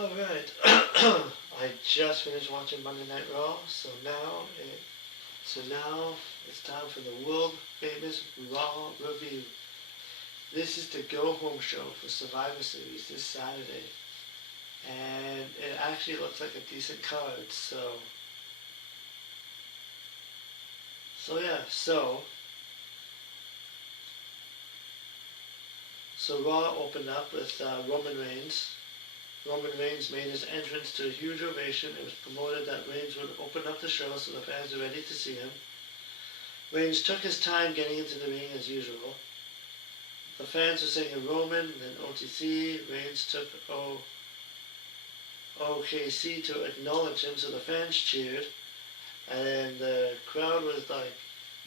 Alright, I just finished watching Monday Night Raw, so now it's time for the world famous Raw review. This is the go home show for Survivor Series this Saturday, and it actually looks like a decent card. So Raw opened up with Roman Reigns. Roman Reigns made his entrance to a huge ovation. It was promoted that Reigns would open up the show, so the fans were ready to see him. Reigns took his time getting into the ring as usual. The fans were singing Roman, then OTC. Reigns took OKC to acknowledge him, so the fans cheered. And the crowd was like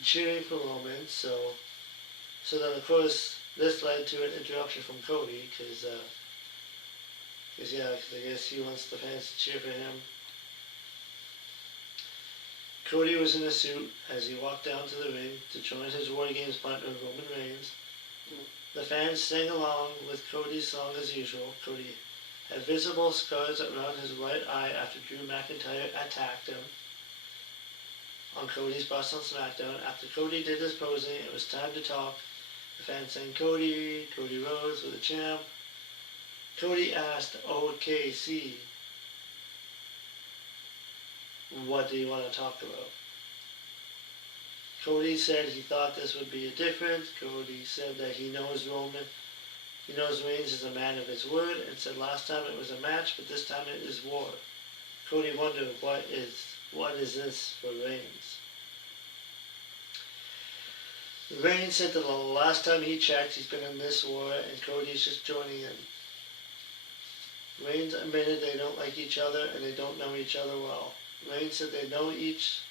cheering for Roman, so then of course this led to an interruption from Cody, because I guess he wants the fans to cheer for him. Cody was in a suit as he walked down to the ring to join his War Games partner Roman Reigns. The fans sang along with Cody's song as usual. Cody had visible scars around his right eye after Drew McIntyre attacked him on Cody's bus on SmackDown. After Cody did his posing, it was time to talk. The fans sang Cody Rhodes for the champ. Cody asked OKC, what do you want to talk about? Cody said he thought this would be a difference. Cody said that he knows Reigns is a man of his word, and said last time it was a match, but this time it is war. Cody wondered what is this for Reigns. Reigns said that the last time he checked, he's been in this war, and Cody's just joining in. Reigns admitted they don't like each other and they don't know each other well. Reigns said they know each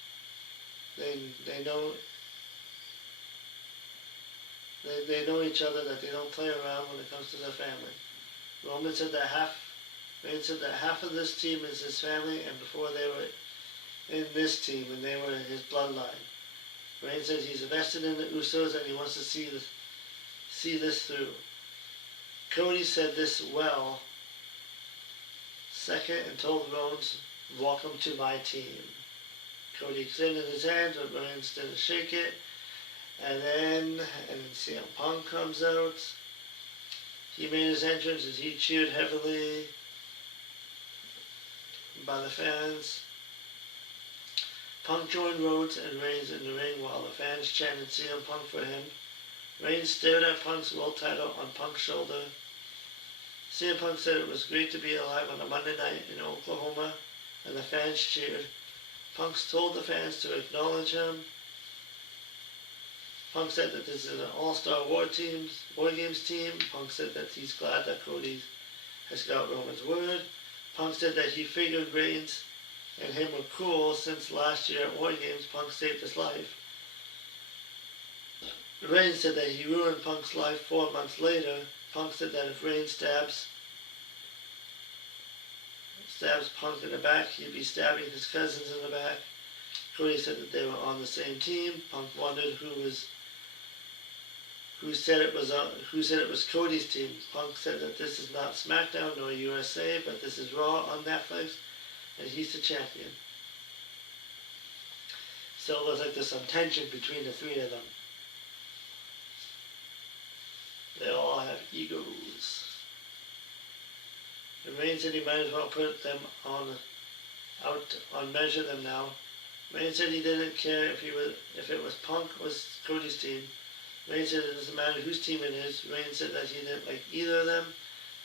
other, that they don't play around when it comes to their family. Reigns said that half of this team is his family, and before they were in this team and they were his bloodline. Reigns said he's invested in the Usos and he wants to see this through. Cody said this well second and told Reigns, welcome to my team. Cody extended his hand, but Reigns didn't shake it. And then CM Punk comes out. He made his entrance as he cheered heavily by the fans. Punk joined Rhodes and Reigns in the ring while the fans chanted CM Punk for him. Reigns stared at Punk's world title on Punk's shoulder. CM Punk said it was great to be alive on a Monday night in Oklahoma, and the fans cheered. Punk told the fans to acknowledge him. Punk said that this is an all-star War Games team. Punk said that he's glad that Cody has got Roman's word. Punk said that he figured Reigns and him were cool since last year at War Games Punk saved his life. Reigns said that he ruined Punk's life 4 months later. Punk said that if Reigns stabs Punk in the back, he'd be stabbing his cousins in the back. Cody said that they were on the same team. Punk wondered who said it was Cody's team. Punk said that this is not SmackDown nor USA, but this is Raw on Netflix, and he's the champion. Still looks like there's some tension between the three of them. They all have egos. And Reigns said he might as well put them measure them now. Reigns said he didn't care if it was Punk or Cody's team. Reigns said it doesn't matter whose team it is. Reigns said that he didn't like either of them.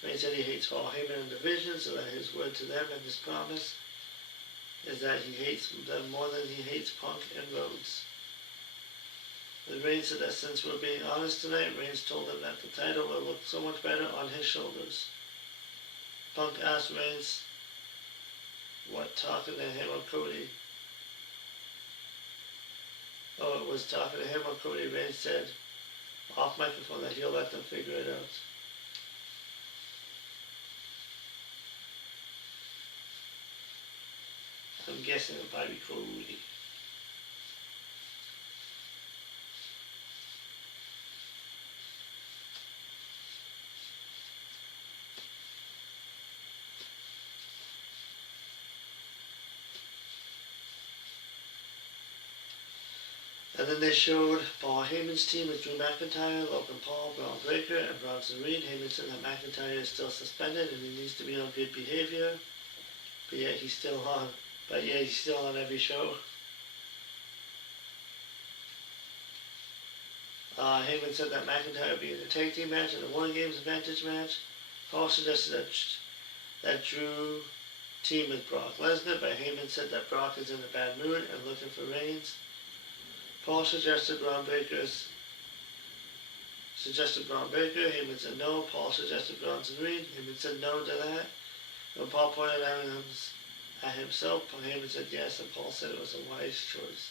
Reigns said he hates Paul Heyman and Division, so that his word to them and his promise is that he hates them more than he hates Punk and Rhodes. And Reigns said that since we're being honest tonight, Reigns told him that the title will look so much better on his shoulders. Punk asked Reigns what talking to him or Cody. Oh, it was talking to him or Cody. Reigns said off microphone that he'll let them figure it out. I'm guessing it'll probably be Cody. And then they showed Paul Heyman's team with Drew McIntyre, Logan Paul, Braun Breaker, and Bronson Reed. Heyman said that McIntyre is still suspended and he needs to be on good behavior. But yet he's still on. Every show. Heyman said that McIntyre would be in a tag team match and a War Games advantage match. Paul suggested that Drew team with Brock Lesnar, but Heyman said that Brock is in a bad mood and looking for Reigns. Paul suggested Braun Breaker. Heyman said no. Paul suggested Bronson Reed. Heyman said no to that. When Paul pointed out at himself, Heyman said yes, and Paul said it was a wise choice.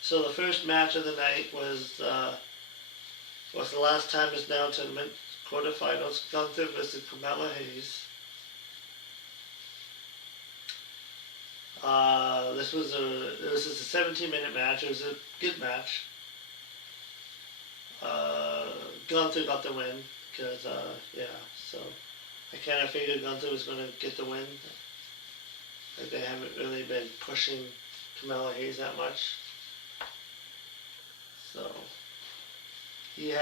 So the first match of the night was the last time is now tournament quarterfinals. Gunther versus Carmelo Hayes. This was a 17-minute match. It was a good match. Gunther got the win because so I kind of figured Gunther was going to get the win. Like they haven't really been pushing Carmelo Hayes that much. So he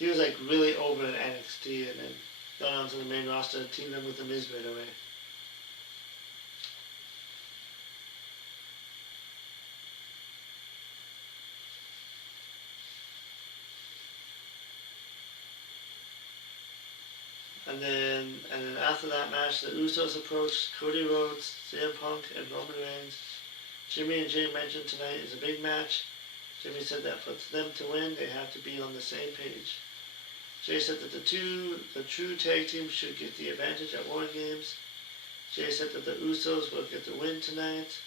was like really over in NXT and then got onto the main roster and teamed up with The Miz right away. And then after that match, the Usos approached Cody Rhodes, CM Punk, and Roman Reigns. Jimmy and Jay mentioned tonight is a big match. Jimmy said that for them to win, they have to be on the same page. Jay said that the true tag team should get the advantage at War Games. Jay said that the Usos will get the win tonight.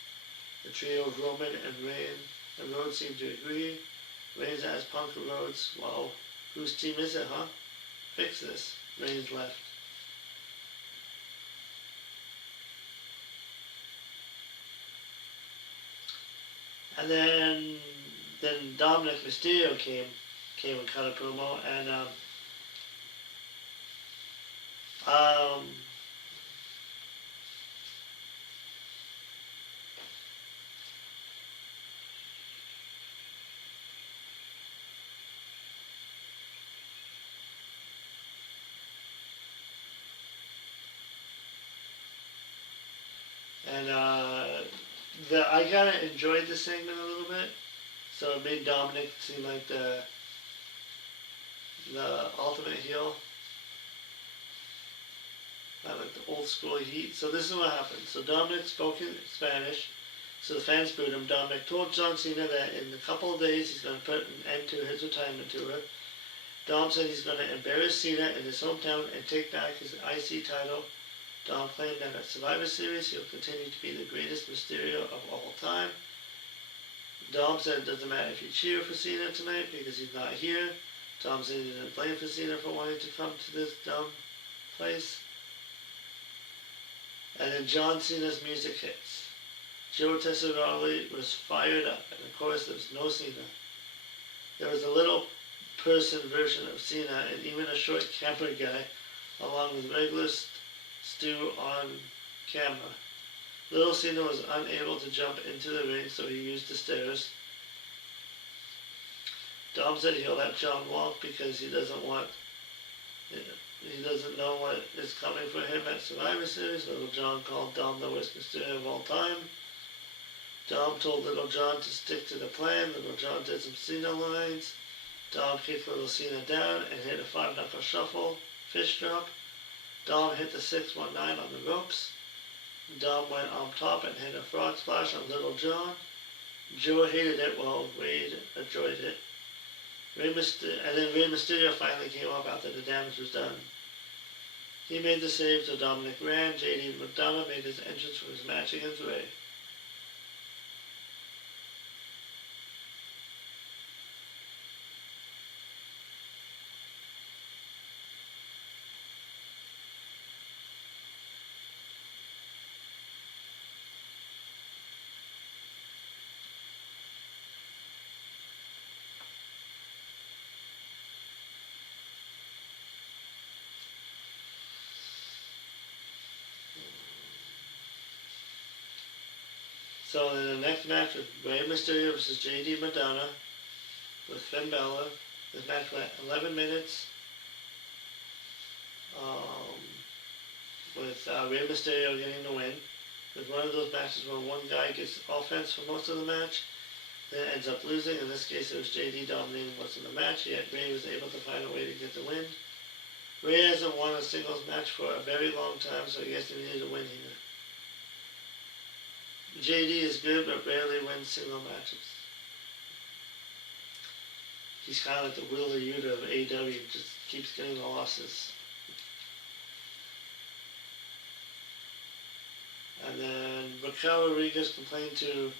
The trio of Roman and Rhodes seem to agree. Reigns asked Punk and Rhodes, well, whose team is it, huh? Fix this. Reigns left. And then Dominic Mysterio came and cut a promo, and I kind of enjoyed the segment a little bit. So it made Dominic seem like the ultimate heel. Not like the old school heat. So this is what happened. So Dominic spoke in Spanish. So the fans booed him. Dominic told John Cena that in a couple of days he's going to put an end to his retirement tour. Dom said he's going to embarrass Cena in his hometown and take back his IC title. Dom claimed that at Survivor Series he'll continue to be the greatest Mysterio of all time. Dom said it doesn't matter if you cheer for Cena tonight because he's not here. Dom said he didn't blame for Cena for wanting to come to this dumb place. And then John Cena's music hits. Joe Tesseroli was fired up, and of course there was no Cena. There was a little person version of Cena and even a short camera guy along with regular Stu on camera. Little Cena was unable to jump into the ring, so he used the stairs. Dom said he'll let John walk because he doesn't know what is coming for him at Survivor Series. Little John called Dom the worst Mysterio of all time. Dom told Little John to stick to the plan. Little John did some Cena lines. Dom kicked Little Cena down and hit a 5-knuckle shuffle, fish drop. Dom hit the 619 on the ropes. Dom went on top and hit a frog splash on Little John. Joe hated it while Wade enjoyed it. And then Rey Mysterio finally came up after the damage was done. He made the save, so Dominic ran. JD McDonough made his entrance for his match against Rey. So in the next match was Rey Mysterio versus JD Madonna with Finn Balor. This match went 11 minutes. With Rey Mysterio getting the win. It's one of those matches where one guy gets offense for most of the match, then ends up losing. In this case, it was JD dominating most of the match, yet Rey was able to find a way to get the win. Rey hasn't won a singles match for a very long time, so I guess he needed a win here. JD is good, but rarely wins single matches. He's kind of like the Wheeler Yuta of AEW, just keeps getting the losses. And then Raquel Rodriguez complained to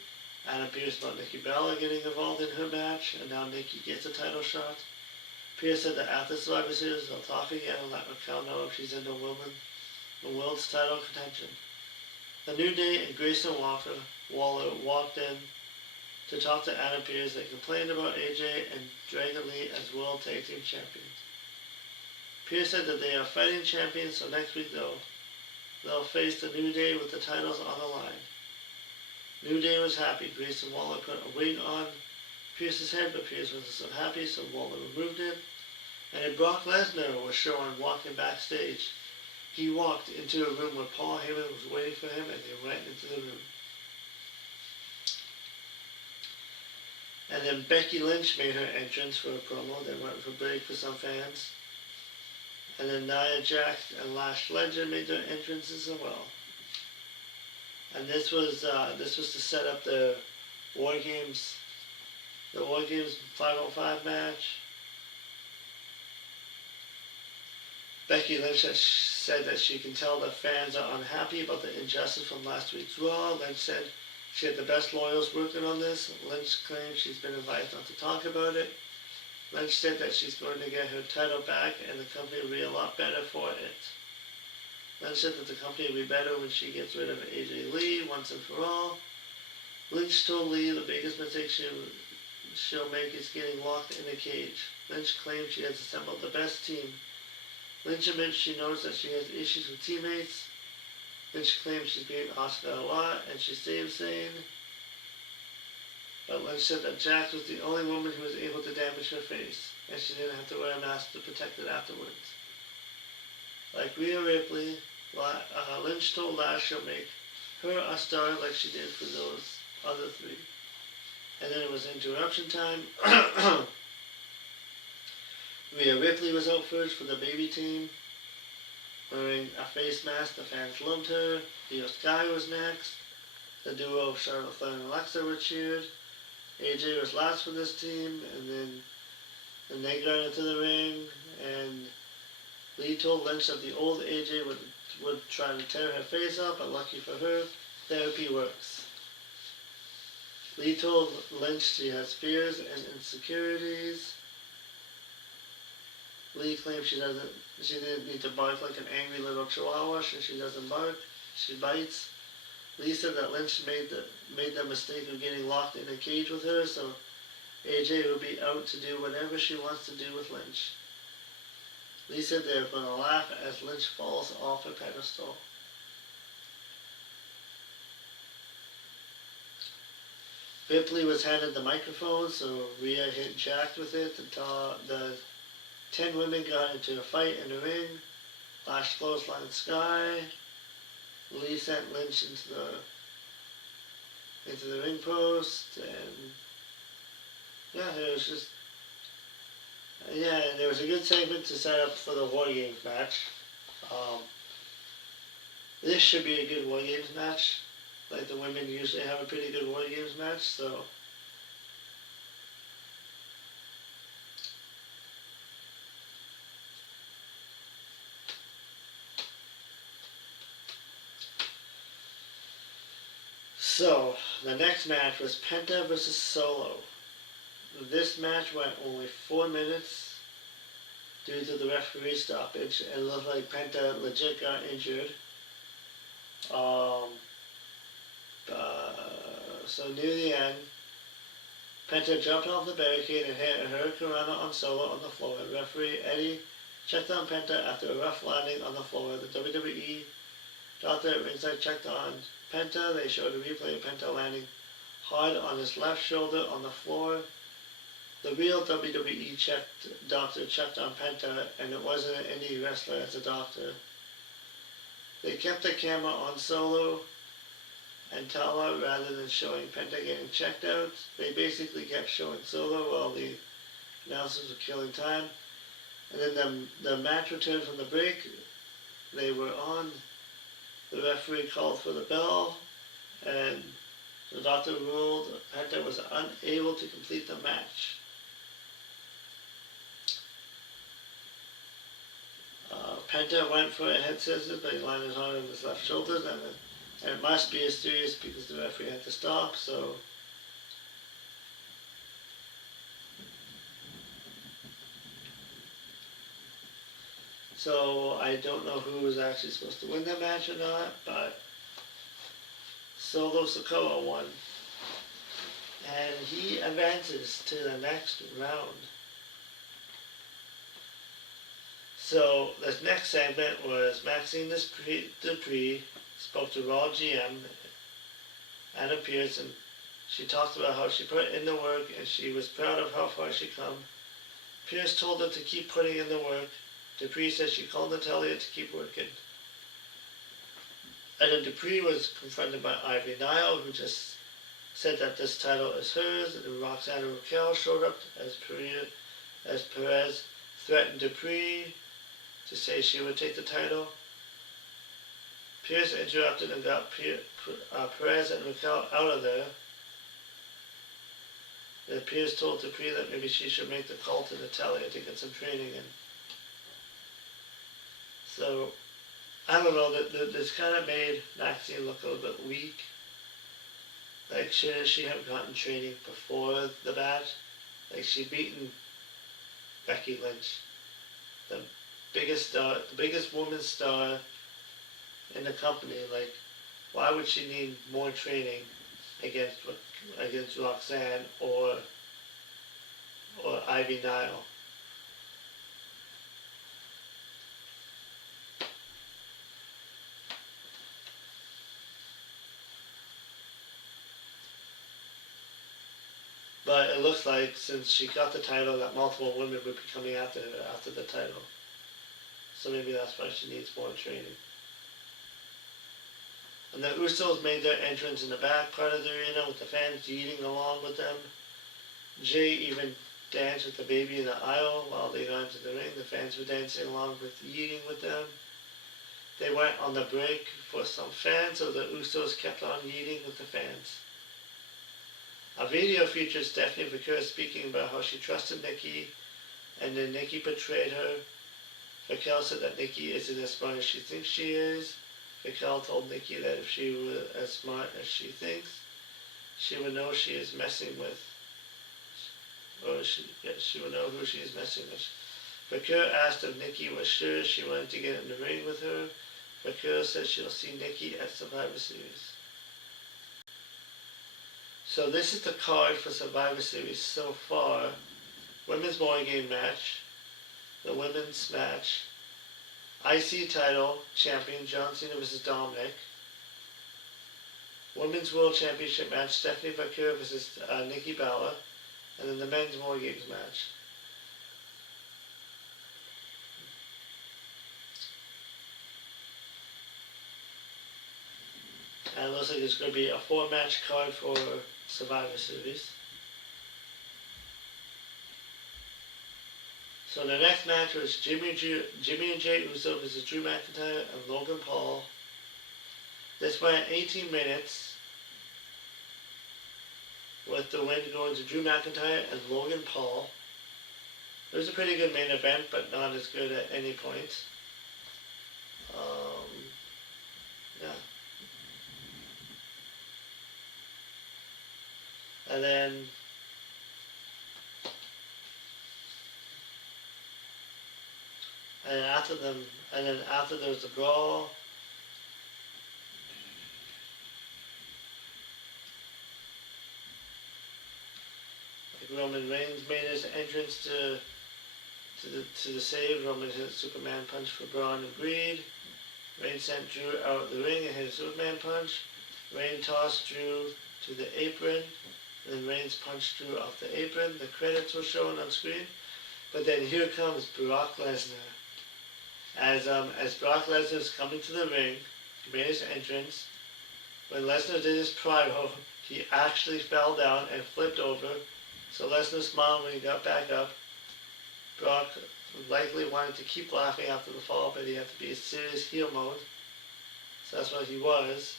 Adam Pearce about Nikki Bella getting involved in her match, and now Nikki gets a title shot. Pearce said that after Survivor Series, they'll talk again and let Raquel know if she's in the world's title contention. The New Day and Grayson Waller walked in to talk to Adam Pearce. They complained about AJ and Dragon Lee as World Tag Team Champions. Pearce said that they are fighting champions, so next week they'll face the New Day with the titles on the line. New Day was happy. Grayson Waller put a wig on Pearce's head, but Pearce wasn't so happy, so Waller removed it. And then Brock Lesnar was shown walking backstage. He walked into a room where Paul Heyman was waiting for him, and they went into the room. And then Becky Lynch made her entrance for a promo. They went for a break for some fans. And then Nia Jax and Lash Legend made their entrances as well. And this was to set up the War Games 505 match. Becky Lynch has said that she can tell that fans are unhappy about the injustice from last week's Raw. Lynch said she had the best lawyers working on this. Lynch claims she's been advised not to talk about it. Lynch said that she's going to get her title back and the company will be a lot better for it. Lynch said that the company will be better when she gets rid of AJ Lee once and for all. Lynch told Lee the biggest mistake she'll make is getting locked in a cage. Lynch claims she has assembled the best team. Lynch admits she knows that she has issues with teammates. Lynch claims she's being asked a lot and she stays sane. But Lynch said that Jax was the only woman who was able to damage her face, and she didn't have to wear a mask to protect it afterwards. Like Rhea Ripley, Lynch told Lash she'll make her a star like she did for those other three. And then it was interruption time. Rhea Ripley was out first for the baby team, wearing a face mask. The fans loved her. Io Sky was next. The duo of Charlotte Flair and Alexa were cheered. AJ was last for this team, and then they got into the ring, and Lee told Lynch that the old AJ would try to tear her face up, but lucky for her, therapy works. Lee told Lynch she has fears and insecurities. Lee claims she didn't need to bark like an angry little chihuahua since she doesn't bark, she bites. Lee said that Lynch made the mistake of getting locked in a cage with her, so AJ will be out to do whatever she wants to do with Lynch. Lee said they were going to laugh as Lynch falls off a pedestal. Ripley was handed the microphone, so Rhea hit Jax with it. The 10 women got into a fight in the ring. Lash clothesline Sky. Lee sent Lynch into the ring post, and it was just there was a good segment to set up for the War Games match. This should be a good War Games match. Like the women usually have a pretty good War Games match, so. So, the next match was Penta versus Solo. This match went only 4 minutes due to the referee stoppage. It looked like Penta legit got injured. So near the end, Penta jumped off the barricade and hit a hurricanrana on Solo on the floor. Referee Eddie checked on Penta after a rough landing on the floor. The WWE Doctor at ringside checked on Penta. They showed a replay of Penta landing hard on his left shoulder on the floor. The real WWE doctor checked on Penta, and it wasn't any wrestler as a doctor. They kept the camera on Solo and Tala rather than showing Penta getting checked out. They basically kept showing Solo while the announcers were killing time. And then the match returned from the break. They were on. The referee called for the bell, and the doctor ruled Penta was unable to complete the match. Penta went for a head scissors, but he landed hard on his left shoulder, and it must be as serious because the referee had to stop, so I don't know who was actually supposed to win that match or not, but Solo Sikoa won. And he advances to the next round. So this next segment was Maxine Dupree spoke to Raw GM Anna Pierce, and she talked about how she put in the work and she was proud of how far she come. Pierce told her to keep putting in the work. Dupree said she called Natalia to keep working. And then Dupree was confronted by Ivy Nile, who just said that this title is hers, and Roxanne and Raquel showed up as Perez threatened Dupree to say she would take the title. Pierce interrupted and got Perez and Raquel out of there. Then Pierce told Dupree that maybe she should make the call to Natalia to get some training in. So, I don't know, this kind of made Maxine look a little bit weak. Like, should she have gotten training before the match? Like, she'd beaten Becky Lynch, the biggest women's star in the company. Like, why would she need more training against Roxanne or Ivy Nile? But it looks like since she got the title that multiple women would be coming after her after the title. So maybe that's why she needs more training. And the Usos made their entrance in the back part of the arena with the fans eating along with them. Jay even danced with the baby in the aisle while they got into the ring. The fans were dancing along with eating with them. They went on the break for some fans, so the Usos kept on eating with the fans. A video features Stephanie Vaquer speaking about how she trusted Nikki, and then Nikki betrayed her. Vaquer said that Nikki isn't as smart as she thinks she is. Vaquer told Nikki that if she were as smart as she thinks, she would know she is messing with, or she would know who she is messing with. Vaquer asked if Nikki was sure she wanted to get in the ring with her. Vaquer said she'll see Nikki at Survivor Series. So this is the card for Survivor Series so far. Women's War Game match, the women's match, IC title champion John Cena vs. Dominic, Women's World Championship match Stephanie Vaquer vs. Nikki Bella, and then the men's War Games match. And it looks like it's going to be a 4-match card for Survivor Series. So the next match was Jimmy and Jay Uso versus Drew McIntyre and Logan Paul. This went 18 minutes, with the win going to Drew McIntyre and Logan Paul. It was a pretty good main event, but not as good at any point. Yeah. And then after there was a brawl. Like Roman Reigns made his entrance to the save. Roman hit Superman punch for Braun and Greed. Rain sent Drew out of the ring and hit a Superman punch. Rain tossed Drew to the apron. Then Reigns punched Drew off the apron. The credits were shown on screen. But then here comes Brock Lesnar. As Brock Lesnar is coming to the ring, he made his entrance. When Lesnar did his pyro, he actually fell down and flipped over. So Lesnar smiled when he got back up. Brock likely wanted to keep laughing after the fall, but he had to be in serious heel mode. So that's what he was.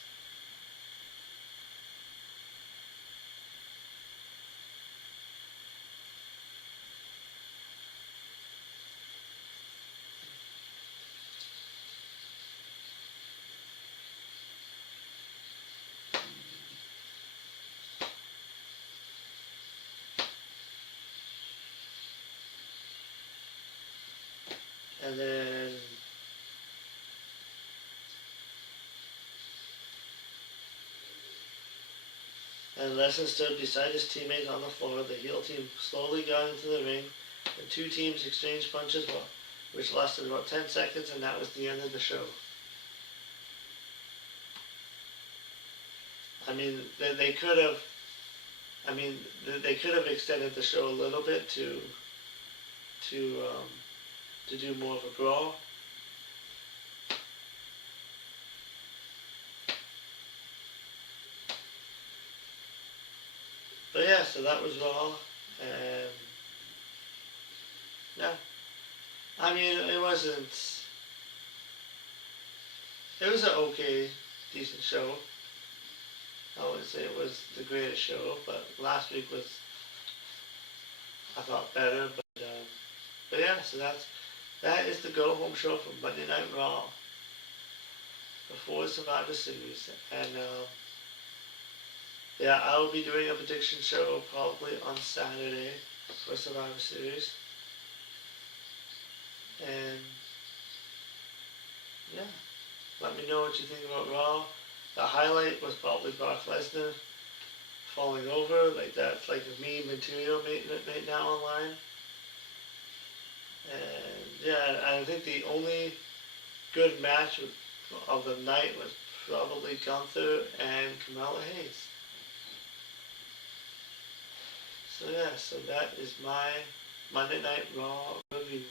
And then Lesnar stood beside his teammates on the floor. The heel team slowly got into the ring. The two teams exchanged punches, which lasted about 10 seconds, and that was the end of the show. I mean, they could have. I mean, they could have extended the show a little bit to do more of a brawl. But yeah, so that was Raw, and yeah, I mean, it wasn't. It was an okay, decent show. I wouldn't say it was the greatest show, but last week was, I thought, better. But yeah, so that is the go home show for Monday Night Raw before Survivor Series, and yeah, I will be doing a prediction show probably on Saturday for Survivor Series, and yeah, let me know what you think about Raw. The highlight was probably Brock Lesnar falling over, like that's like a meme material right now online. And yeah, I think the only good match of the night was probably Gunther and Kamala Hayes. So yeah, so that is my Monday Night Raw review.